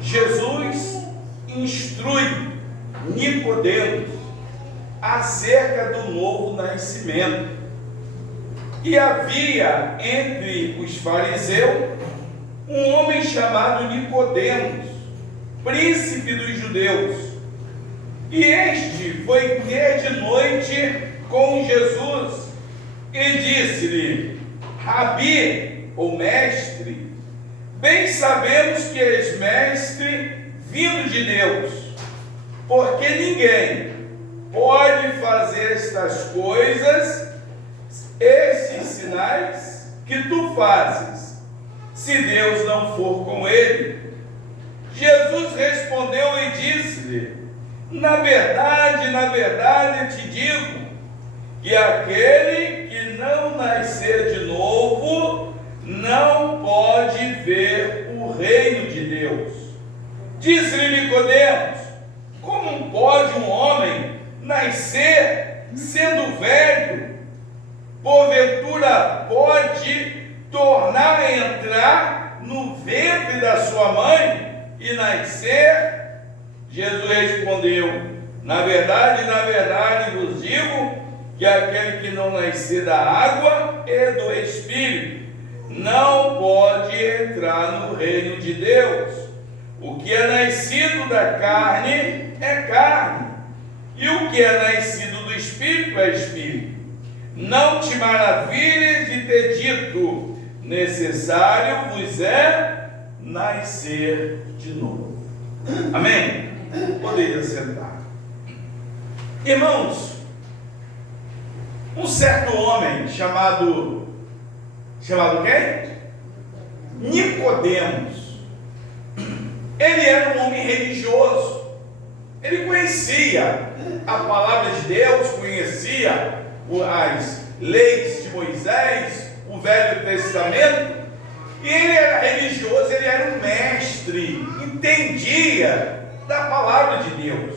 Jesus instrui Nicodemos acerca do novo nascimento. E havia entre os fariseus um homem chamado Nicodemos, príncipe dos judeus. E este foi ter de noite com Jesus e disse-lhe: Rabi, ou mestre, bem sabemos que és mestre vindo de Deus, porque ninguém pode fazer estas coisas, estes sinais que tu fazes, se Deus não for com ele. Jesus respondeu e disse-lhe: na verdade te digo, que aquele que não nascer de novo não pode ver o reino de Deus. Disse-lhe Nicodemos: como pode um homem nascer sendo velho? Porventura pode tornar a entrar no ventre da sua mãe e nascer? Jesus respondeu: na verdade vos digo, que aquele que não nascer da água e do Espírito não pode entrar no reino de Deus. O que é nascido da carne é carne, e o que é nascido do Espírito é Espírito. Não te maravilhes de ter dito: necessário vos é nascer de novo. Amém? Poderia sentar. Irmãos, um certo homem chamado quem? Nicodemos. Ele era um homem religioso. Ele conhecia a palavra de Deus, conhecia as leis de Moisés, o Velho Testamento, e ele era religioso, ele era um mestre, entendia da palavra de Deus.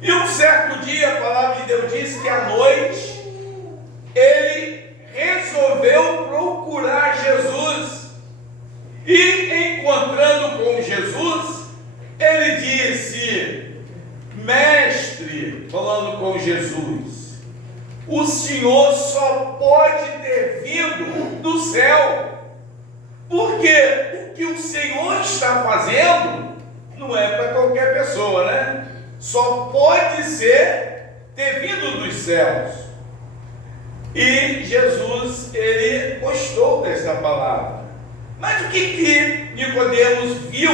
E um certo dia a palavra de Deus diz que à noite ele resolveu procurar Jesus, e encontrando com Jesus, ele disse: mestre, falando com Jesus, o Senhor só pode ter vindo do céu, porque o que o Senhor está fazendo não é para qualquer pessoa, né? Só pode ter vindo dos céus. E Jesus, ele gostou desta palavra. Mas o que Nicodemos viu?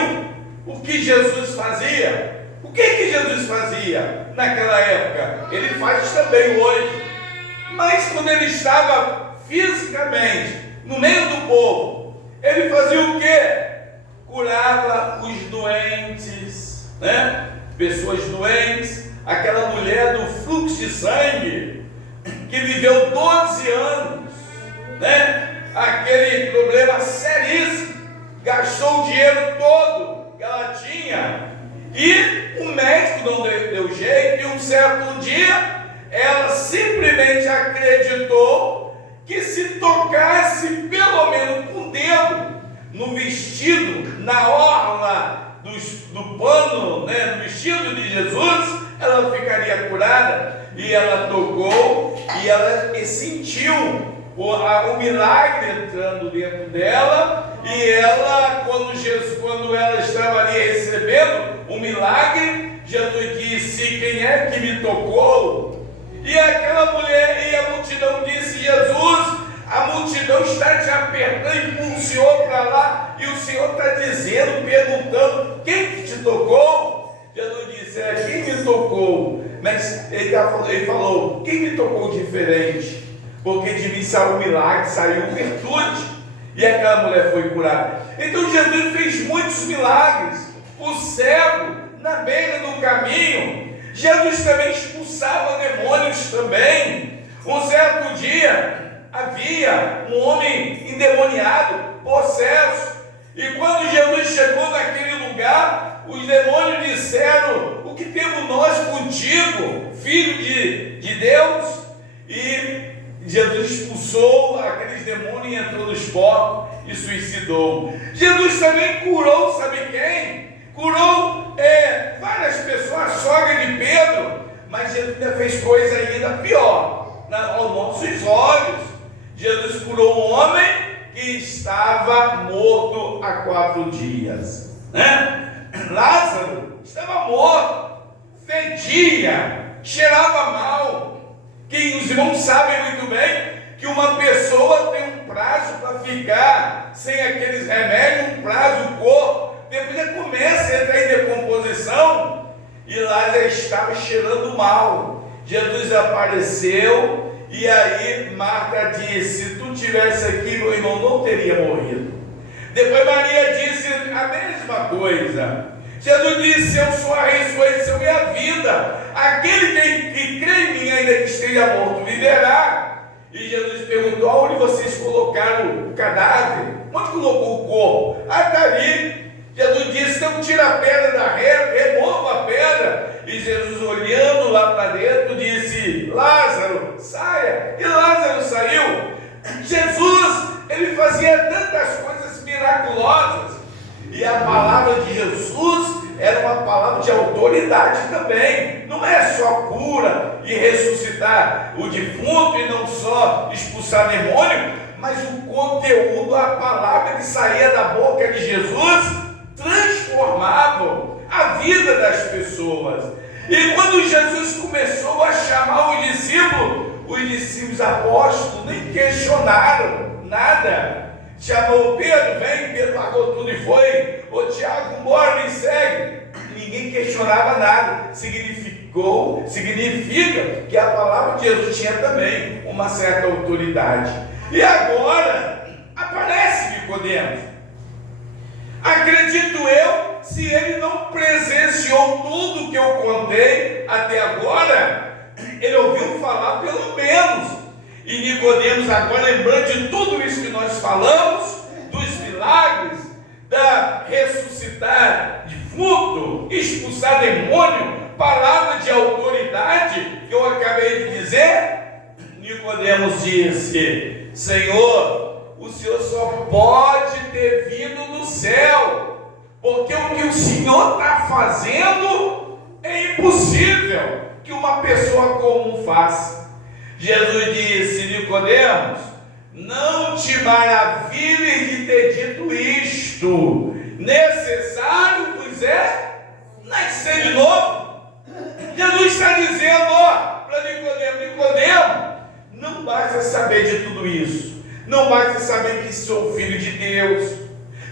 O que Jesus fazia? O que Jesus fazia naquela época? Ele faz também hoje. Mas quando ele estava fisicamente no meio do povo, ele fazia o quê? Curava os doentes, né? Pessoas doentes. Aquela mulher do fluxo de sangue, que viveu 12 anos, né? Aquele problema seríssimo, gastou o dinheiro todo que ela tinha, e o médico não deu jeito, e um certo dia ela simplesmente acreditou que se tocasse pelo menos com o dedo no vestido, na orla do pano, né, do vestido de Jesus, ela ficaria curada. E ela tocou, e ela sentiu o milagre entrando dentro dela. E ela, quando ela estava ali recebendo o milagre, Jesus disse: quem é que me tocou? E aquela mulher, e a multidão disse: Jesus, a multidão está te apertando, impulsionou para lá, e o Senhor está dizendo, perguntando: quem que te tocou? Jesus disse: quem me tocou? Mas ele falou: quem me tocou diferente? Porque de mim saiu milagre, saiu virtude. E aquela mulher foi curada. Então Jesus fez muitos milagres. O cego na beira do caminho. Jesus também expulsava demônios também. Um certo dia havia um homem endemoniado, possesso. E quando Jesus chegou naquele lugar, os demônios disseram: o que temos nós contigo, filho de Deus? E Jesus expulsou aqueles demônios e entrou nos porcos. e suicidou. Jesus também curou, sabe quem? Curou várias pessoas, a sogra de Pedro, mas Jesus ainda fez coisa ainda pior, aos nossos olhos. Jesus curou um homem que estava morto há 4 dias, né? Lázaro estava morto, fedia, cheirava mal. Quem os irmãos sabem muito bem que uma pessoa tem um prazo para ficar sem aqueles remédios, um prazo curto, depois já começa a entrar em decomposição, e Lázaro estava cheirando mal. Jesus apareceu, e aí Marta disse: se tu tivesse aqui, meu irmão não teria morrido. Depois Maria disse a mesma coisa. Jesus disse: eu sou a ressurreição e a vida, aquele que crê em mim, ainda que esteja morto, viverá. E Jesus perguntou: aonde vocês colocaram o cadáver? Onde colocou o corpo? Ah, está ali. Jesus disse: então tira a pedra da reta, remova a pedra. E Jesus, olhando lá para dentro, disse: Lázaro, saia. E Lázaro saiu. Jesus, ele fazia tantas coisas miraculosas, e a palavra de Jesus era uma palavra de autoridade também. Não é só cura e ressuscitar o defunto, e não só expulsar demônio, mas o conteúdo, a palavra que saía da boca de Jesus transformavam a vida das pessoas. E quando Jesus começou a chamar os discípulos apóstolos nem questionaram nada. Chamou Pedro, vem, Pedro largou tudo e foi. Ô Tiago, embora, me segue. Ninguém questionava nada. Significa que a palavra de Jesus tinha também uma certa autoridade. E agora aparece Nicodemos. Acredito eu, se ele não presenciou tudo que eu contei até agora, ele ouviu falar pelo menos. E Nicodemos, agora lembrando de tudo isso que nós falamos, dos milagres, da ressuscitar defunto, expulsar demônio, palavra de autoridade que eu acabei de dizer, Nicodemos disse: Senhor, o Senhor só pode ter vindo do céu, porque o que o Senhor está fazendo é impossível que uma pessoa comum faça. Jesus disse: Nicodemos, não te maravilhes de ter dito isto, necessário vos é nascer de novo. Jesus está dizendo para Nicodemo, não basta saber de tudo isso, não basta saber que sou filho de Deus,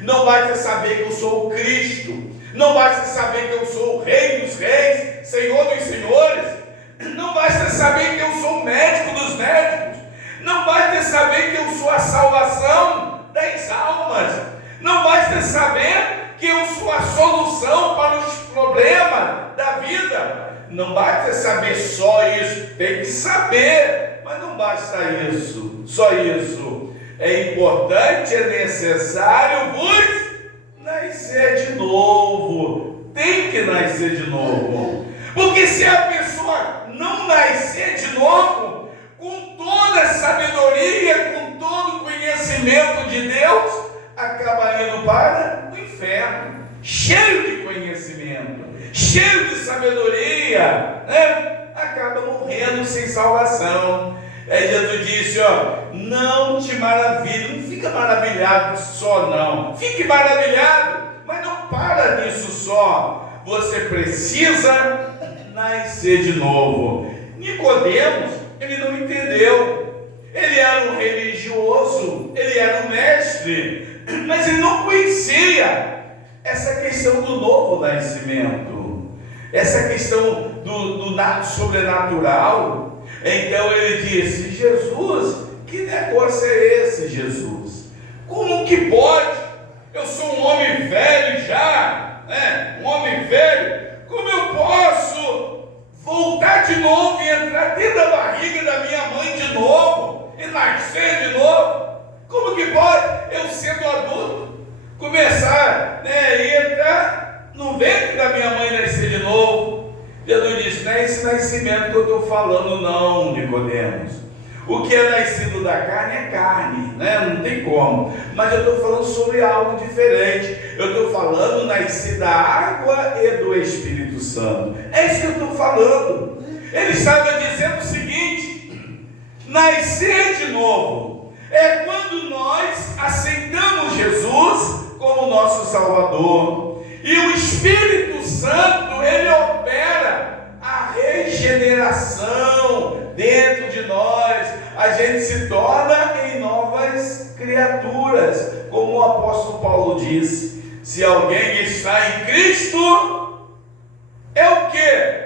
não basta saber que eu sou o Cristo, não basta saber que eu sou o Rei dos Reis, Senhor dos Senhores, não basta saber que eu sou o médico dos médicos, não basta saber que eu sou a salvação das almas, não basta saber que eu sou a solução para os problemas da vida, não basta saber só isso, tem que saber, mas não basta isso, só isso. É importante, é necessário vos nascer de novo, tem que nascer de novo, porque se a pessoa não nascer de novo, com toda a sabedoria, com todo o conhecimento de Deus, acaba indo para o inferno, cheio de conhecimento, cheio de sabedoria, né? Acaba morrendo sem salvação. Aí Jesus disse: não te maravilhe, não fica maravilhado só não, fique maravilhado, mas não para nisso só, você precisa nascer de novo. Nicodemos, ele não entendeu, ele era um religioso, ele era um mestre, mas ele não conhecia essa questão do novo nascimento, essa questão do sobrenatural. Então ele disse: Jesus, que negócio é esse, Jesus? Como que pode? Eu sou um homem velho já, né? Um homem velho, como eu posso voltar de novo e entrar dentro da barriga da minha mãe de novo e nascer de novo? Como que pode eu, sendo adulto, começar, e entrar no ventre da minha mãe e nascer de novo? Jesus disse: não é esse nascimento que eu estou falando não, Nicodemos. O que é nascido da carne é carne, né? Não tem como. Mas eu estou falando sobre algo diferente. Eu estou falando nascer da água e do Espírito Santo. É isso que eu estou falando. Ele estava dizendo o seguinte: nascer de novo é quando nós aceitamos Jesus como nosso Salvador. E o Espírito Santo, ele opera a regeneração dentro de nós. A gente se torna em novas criaturas, como o apóstolo Paulo disse: se alguém está em Cristo, é o quê?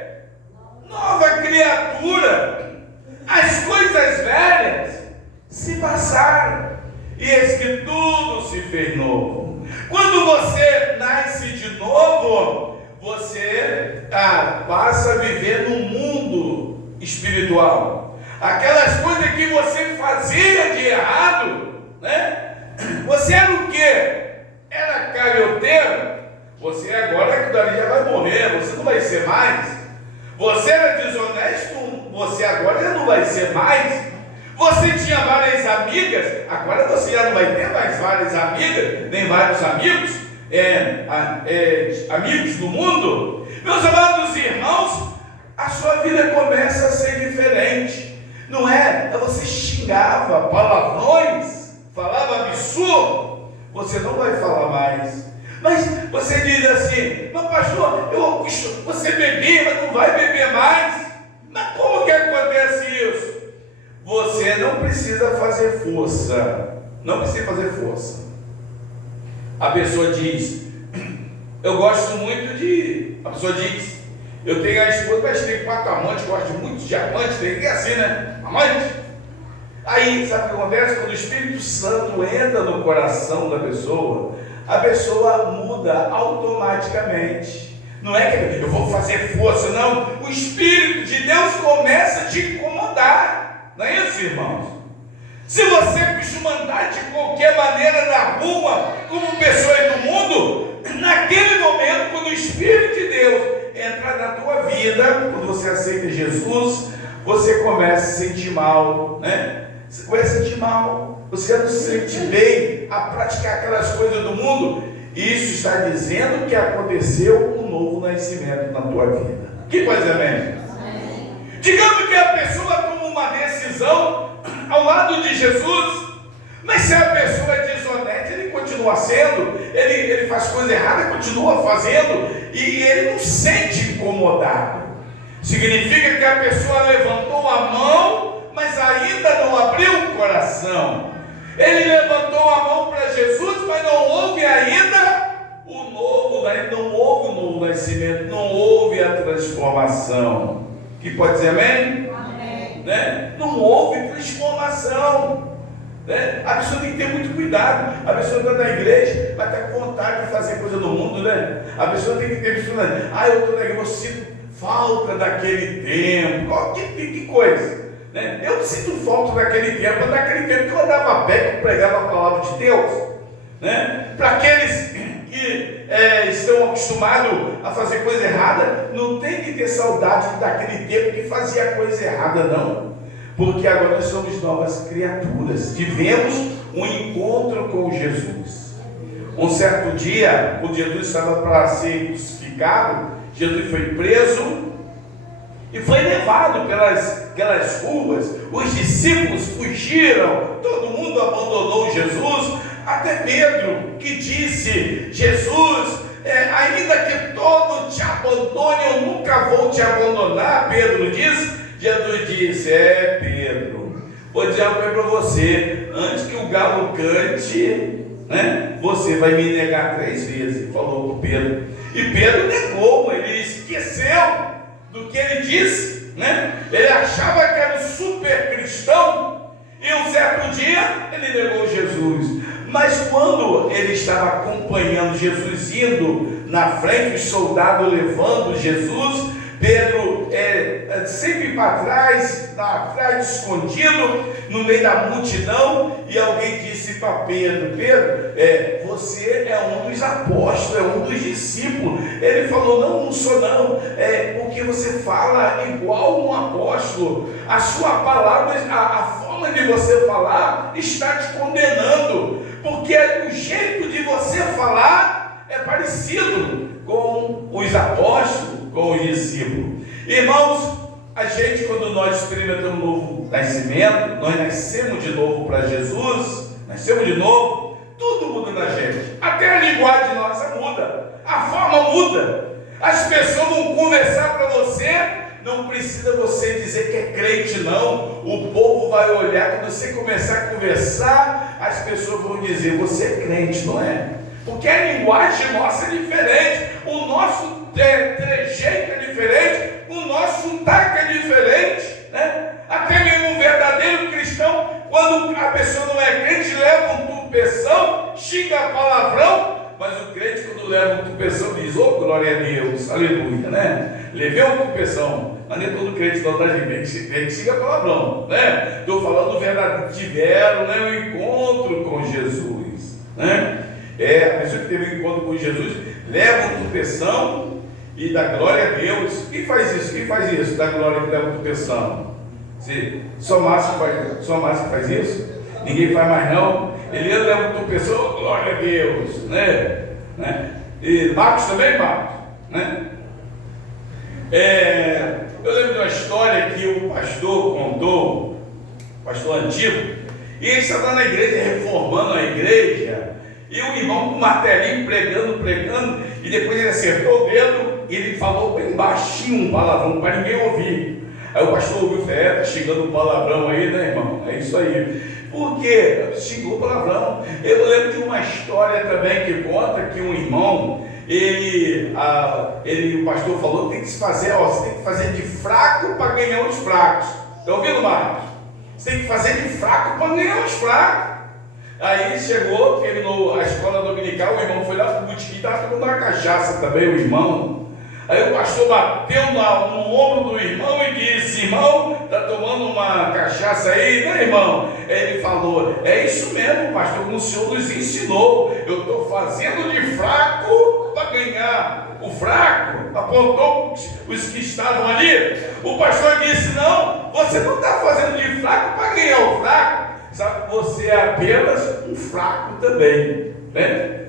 Nova criatura. As coisas velhas se passaram, e eis que tudo se fez novo. Quando você nasce de novo, você passa a viver num mundo espiritual. Aquelas coisas que você fazia de errado, né? Você era o quê? Era carioteiro. Você agora que dali já vai morrer, você não vai ser mais. Você era desonesto, você agora já não vai ser mais. Você tinha várias amigas, agora você já não vai ter mais várias amigas, nem vários amigos, amigos do mundo. Meus amados irmãos, a sua vida começa a ser diferente. Não é? Você xingava palavrões, falava absurdo, você não vai falar mais. Mas você diz assim: mas pastor, você bebia, mas não vai beber mais. Mas como que acontece isso? Você não precisa fazer força. Não precisa fazer força. A pessoa diz: eu gosto muito de... A pessoa diz: eu tenho a esposa, mas tem 4 amantes, gosto muito de amantes, tem que ir assim, né? Amante. Aí, sabe o que acontece? Quando o Espírito Santo entra no coração da pessoa, a pessoa muda automaticamente. Não é que eu vou fazer força, não. O Espírito de Deus começa a te incomodar. Não é isso, irmãos? Se você costuma andar de qualquer maneira na rua, como pessoas do mundo, naquele momento, quando o Espírito de Deus entra na tua vida, quando você aceita Jesus, você começa a se sentir mal, né? Você começa a se sentir mal, você já não se sente bem a praticar aquelas coisas do mundo. Isso está dizendo que aconteceu um novo nascimento na tua vida. Que coisa, amém? Digamos que a pessoa toma uma decisão ao lado de Jesus, mas se a pessoa é desonesta, ele continua sendo, ele faz coisa errada, continua fazendo, e ele não se sente incomodado. Significa que a pessoa levantou a mão, mas ainda não abriu o coração. Ele levantou a mão para Jesus, mas não houve ainda o novo, não houve o novo nascimento, não houve a transformação. Que pode dizer amém? Amém. Né? Não houve transformação. Né? A pessoa tem que ter muito cuidado. A pessoa está na igreja, vai estar com vontade de fazer coisa no mundo, né? A pessoa tem que ter eu estou na igreja, eu sinto falta daquele tempo. Que coisa. Né? Eu sinto falta daquele tempo que eu andava a pé, que eu pregava a palavra de Deus. Né? Para aqueles que estão acostumados a fazer coisa errada, não tem que ter saudade daquele tempo que fazia coisa errada, não. Porque agora nós somos novas criaturas. Tivemos um encontro com Jesus. Um certo dia, quando Jesus estava para ser crucificado, Jesus foi preso e foi levado pelas ruas. Os discípulos fugiram, todo mundo abandonou Jesus, até Pedro, que disse: Jesus, ainda que todo te abandone, eu nunca vou te abandonar. Pedro disse. Jesus disse: Pedro, vou dizer uma coisa para você, antes que o galo cante, né, você vai me negar 3 vezes, falou para Pedro. E Pedro negou, ele esqueceu do que ele disse, né? Ele achava que era um super cristão, e um certo dia ele negou Jesus. Mas quando ele estava acompanhando Jesus, indo na frente, os soldados levando Jesus, Pedro sempre para trás, escondido, no meio da multidão, e alguém disse para Pedro: você é um dos apóstolos, é um dos discípulos. Ele falou: não sou não, porque você fala igual um apóstolo, a sua palavra, a forma forma de você falar está te condenando, porque o jeito de você falar é parecido com os apóstolos, com os discípulos. Irmãos, a gente, quando nós experimentamos um novo nascimento, nós nascemos de novo para Jesus, nascemos de novo, tudo muda na gente, até a linguagem nossa muda, a forma muda, as pessoas vão conversar para você, não precisa você dizer que é crente não, o povo vai olhar, quando você começar a conversar, as pessoas vão dizer, você é crente, não é? Porque a linguagem nossa é diferente, o nosso trejeito é diferente, o nosso sotaque é diferente, né? Até mesmo um verdadeiro cristão, quando a pessoa não é crente, leva um turpeção, xinga palavrão, mas o crente, quando leva um turpeção, diz, oh, glória a Deus, aleluia, né? Levei um turpeção, mas nem todo crente não está de bem que xinga palavrão, né? Estou falando verdadeiro, tiveram, né, um encontro com Jesus, né? A pessoa que teve um encontro com Jesus, leva um turpeção e dá glória a Deus. Quem faz isso? Quem faz isso? Dá glória que leva um turpeção. Só Márcio faz isso? Ninguém faz mais não. Ele leva um turpeção, glória a Deus, né? E Marcos também, Marcos, né? Eu lembro de uma história que o pastor contou, pastor antigo, e ele estava na igreja, reformando a igreja, e o irmão com o martelinho pregando, e depois ele acertou o dedo, e ele falou bem baixinho um palavrão, para ninguém ouvir. Aí o pastor ouviu, está chegando um palavrão aí, né, irmão? É isso aí. Por quê? Xingou o palavrão. Eu lembro de uma história também que conta que um irmão, o pastor falou, tem que se fazer, você tem que fazer de fraco para ganhar os fracos. Está ouvindo, Marcos? Você tem que fazer de fraco para ganhar os fracos. Aí chegou, terminou a escola dominical, o irmão foi lá para o botequim, estava tomando uma cachaça também, o irmão. Aí o pastor bateu no ombro do irmão e disse, irmão, está tomando uma cachaça aí, né, irmão? Ele falou, é isso mesmo, pastor, como o senhor nos ensinou, eu estou fazendo de fraco para ganhar o fraco. Apontou os que estavam ali, o pastor disse, não, você não está fazendo de fraco para ganhar o fraco, sabe, você é apenas um fraco também, né?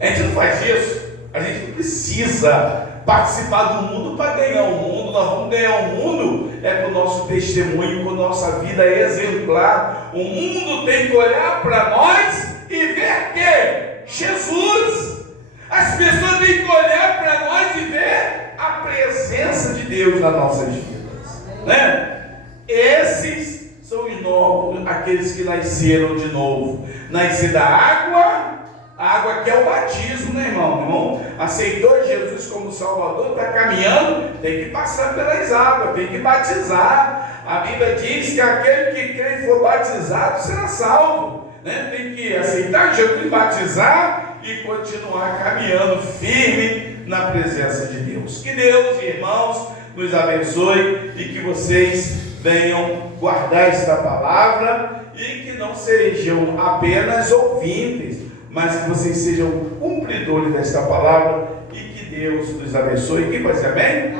A gente não faz isso, a gente não precisa participar do mundo para ganhar o mundo. Nós vamos ganhar o mundo com o nosso testemunho, com a nossa vida exemplar. O mundo tem que olhar para nós e ver que Jesus. As pessoas têm que olhar para nós e ver a presença de Deus nas nossas vidas, né? Esses são os novos, aqueles que nasceram de novo. Nascer da água. A água que é o batismo, né, irmão? O irmão aceitou Jesus como Salvador, está caminhando, tem que passar pelas águas, tem que batizar. A Bíblia diz que aquele que crê e for batizado será salvo, né? Tem que aceitar Jesus, batizar e continuar caminhando firme na presença de Deus. Que Deus, irmãos, nos abençoe e que vocês venham guardar esta palavra e que não sejam apenas ouvintes, mas que vocês sejam cumpridores desta palavra e que Deus nos abençoe. Quem vai dizer amém?